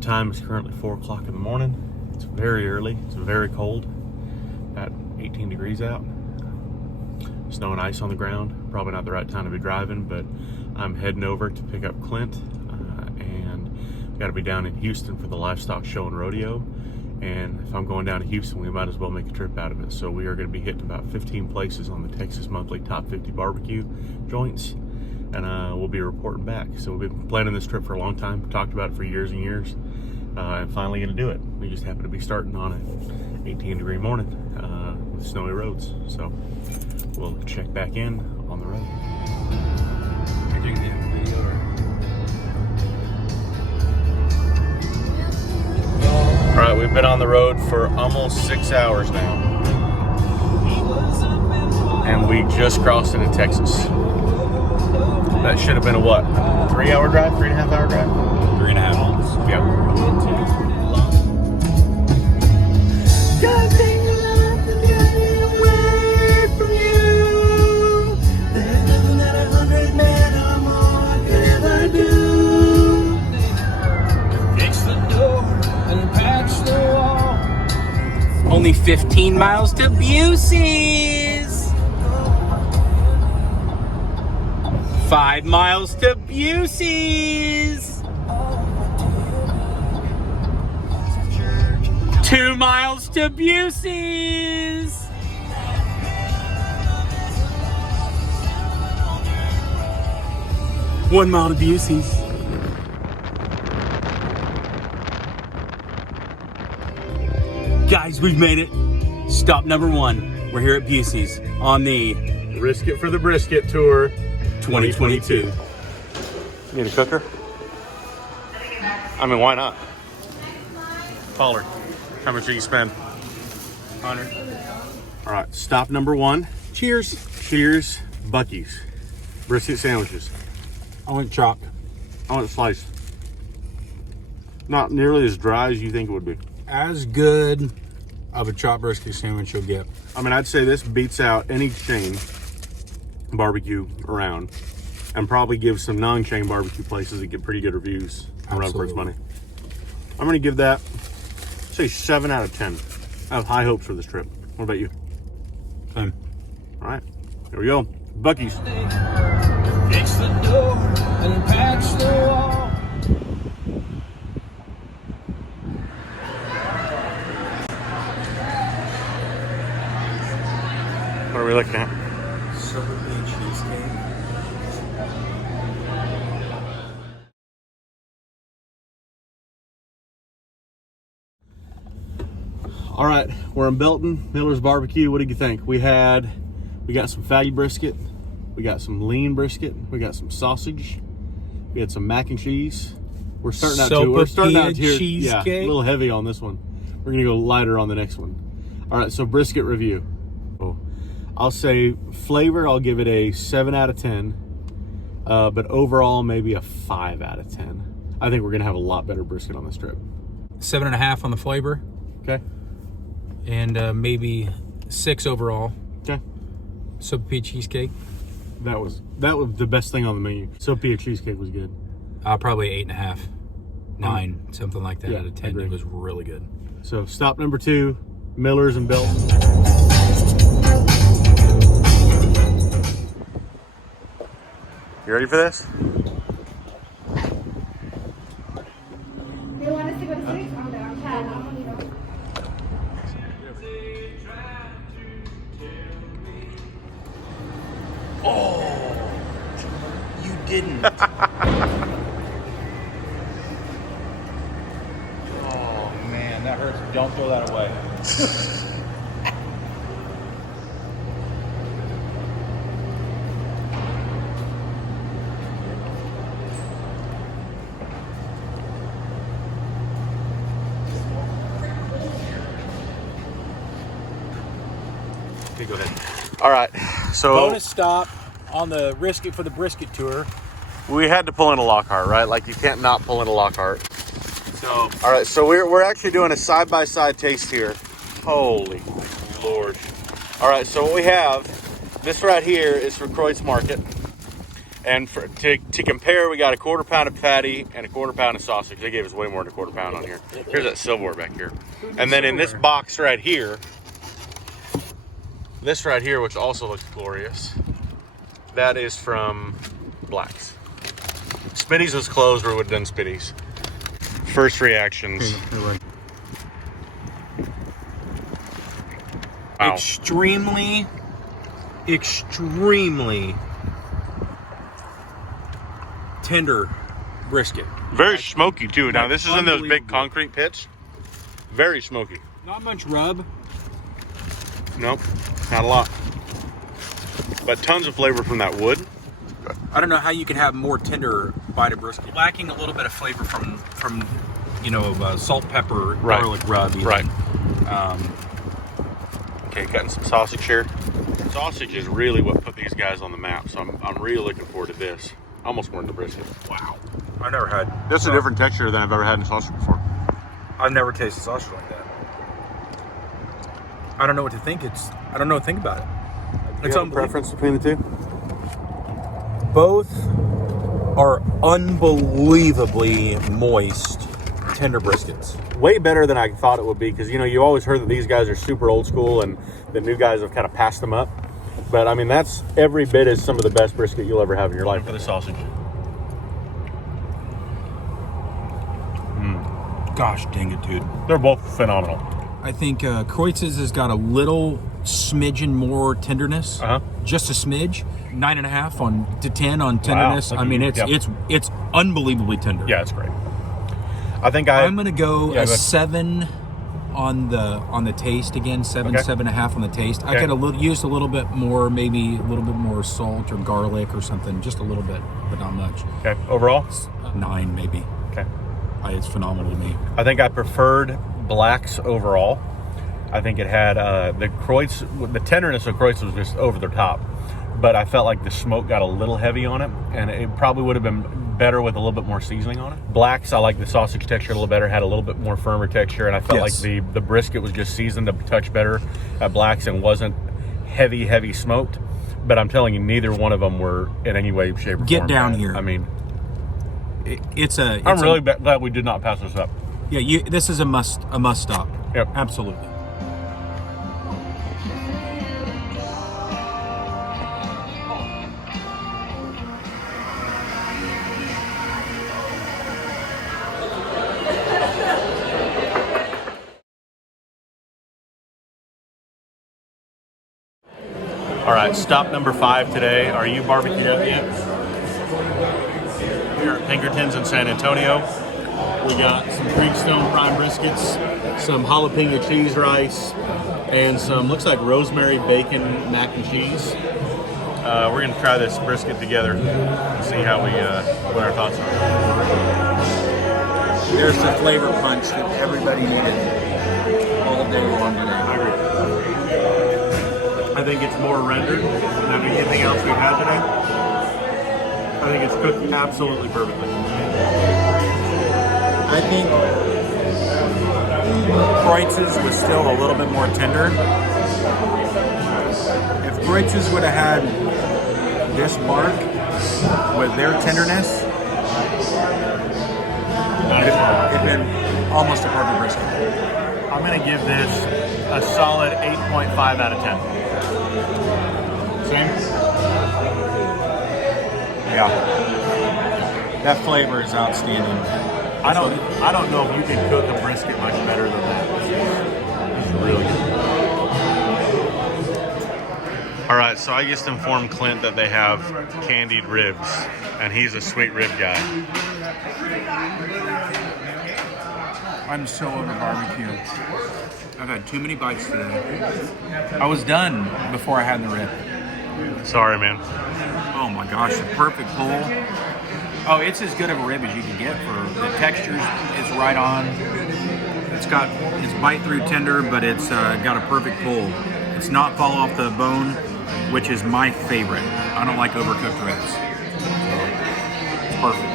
time is currently 4 o'clock in the morning. It's very early. It's very cold. About 18 degrees out. Snow and ice on the ground. Probably not the right time to be driving, but I'm heading over to pick up Clint. And we got to be down in Houston for the livestock show and rodeo. And if I'm going down to Houston, we might as well make a trip out of it. So we are going to be hitting about 15 places on the Texas Monthly Top 50 barbecue joints. And we'll be reporting back. So we've been planning this trip for a long time, talked about it for years and years, and finally gonna do it. We just happen to be starting on an 18-degree morning with snowy roads. So we'll check back in on the road. You're doing the video or? All right, we've been on the road for almost 6 hours now. And we just crossed into Texas. That should have been a what? 3-hour drive? 3.5-hour drive? 3.5. Yeah. Only 15 miles to Busey's. 5 miles to Busey's. 2 miles to Busey's. 1 mile to Busey's. Guys, we've made it. Stop number 1. We're here at Busey's on the Brisket for the Brisket Tour 2022. Need a cooker? I mean, why not? Call her. How much do you spend? 100. All right, stop number 1. Cheers. Cheers, Buc-ee's. Brisket sandwiches. I want chopped. I want it sliced. Not nearly as dry as you think it would be. As good of a chopped brisket sandwich you'll get. I mean, I'd say this beats out any chain barbecue around, and probably gives some non-chain barbecue places that get pretty good reviews and run for its money. I'm going to give that, say, 7 out of 10. I have high hopes for this trip. What about you? Same. All right, here we go. Buc-ee's. Fix the door and patch the wall. What are we looking at? Silver bean cheesecake. All right, we're in Belton, Miller's Barbecue. What did you think? We got some fatty brisket, we got some lean brisket, we got some sausage, we had some mac and cheese. We're starting out here, yeah, a little heavy on this one. We're gonna go lighter on the next one. All right, so brisket review. I'll say flavor, I'll give it a 7 out of 10, but overall maybe a 5 out of 10. I think we're gonna have a lot better brisket on this trip. 7.5 on the flavor, Okay. and maybe 6 overall. Okay. Soapy cheesecake, That was the best thing on the menu. Soapy cheesecake was good. probably 8.5, 9, something like that Yeah, out of 10. agree. It was really good. So stop number 2, Miller's and Belton. You ready for this? They want us to go to sleep on there. I'm tired. I don't want to go. You didn't. Oh man, that hurts. Don't throw that away. Okay, go ahead. All right, so Bonus stop on the Brisket for the Brisket Tour. we had to pull in a Lockhart, right? Like you can't not pull in a Lockhart. So, all right, so we're actually doing a side-by-side taste here. Holy Lord. All right, so what we have, this right here is for Croyd's Market. And to compare, we got a 1/4 pound of patty and a 1/4 pound of sausage. They gave us way more than a 1/4 pound on here. Here's that silverware back here. And then in this box right here, this right here, which also looks glorious, that is from Black's. Spitty's was closed, or would have done Spitty's. First reactions. Wow. Extremely tender brisket. Very smoky too. Now this is in those big concrete pits. Very smoky. Not much rub. Nope, not a lot. But tons of flavor from that wood. I don't know how you can have more tender bite of brisket. Lacking a little bit of flavor from salt, pepper, garlic rub. Even. Right. Okay, cutting some sausage here. Sausage is really what put these guys on the map, so I'm really looking forward to this. Almost more than the brisket. Wow. I've never had. This is a different texture than I've ever had in sausage before. I've never tasted sausage like that. I don't know what to think. I don't know what to think about it. It's a preference between the two? Both are unbelievably moist, tender briskets. Way better than I thought it would be, because you always heard that these guys are super old school and the new guys have kind of passed them up. But I mean, that's every bit as some of the best brisket you'll ever have in your life. For the sausage. Gosh dang it, dude. They're both phenomenal. I think Kreutz's has got a little smidgen more tenderness. Just a smidge. 9.5 to 10 on tenderness. Wow. I mean, it's unbelievably tender. Yeah, it's great. I think I'm gonna go a go 7 on the taste again. 7.5 on the taste. Okay. I could have used a little bit more, maybe a little bit more salt or garlic or something, just a little bit, but not much. Okay. Overall, 9 maybe. Okay. It's phenomenal to me. I think I preferred Black's overall. I think it had the tenderness of Kreutz was just over the top, but I felt like the smoke got a little heavy on it, and it probably would have been better with a little bit more seasoning on it. Black's, I like the sausage texture a little better, had a little bit more firmer texture, and I felt like the brisket was just seasoned a touch better at Black's and wasn't heavy smoked. But I'm telling you, neither one of them were in any way, shape, or form. Get down here. I mean, I'm really glad we did not pass this up. Yeah, this is a must stop. Yep. Absolutely. All right, stop number 5 today. Are you barbecued up yet? Here at Pinkerton's in San Antonio. We got some Creekstone prime briskets, some jalapeno cheese rice, and some, looks like rosemary bacon mac and cheese. We're gonna try this brisket together and see how what our thoughts are. There's the flavor punch that everybody needed all day long today. I think it's more rendered than anything else we've had today. I think it's cooked absolutely perfectly. I think Kreutz's was still a little bit more tender. If Kreutz's would have had this bark with their tenderness, it'd been almost a perfect brisket. I'm gonna give this a solid 8.5 out of 10. Same? Yeah. That flavor is outstanding. I don't know if you can cook a brisket much better than that. It's really good. All right, so I just informed Clint that they have candied ribs, and he's a sweet rib guy. I'm so over barbecue. I've had too many bites today. I was done before I had the rib. Sorry, man. Oh my gosh, the perfect pull. Oh, it's as good of a rib as you can get. For the texture is right on. It's bite through tender, but it's got a perfect pull. It's not fall off the bone, which is my favorite. I don't like overcooked ribs. So, it's perfect.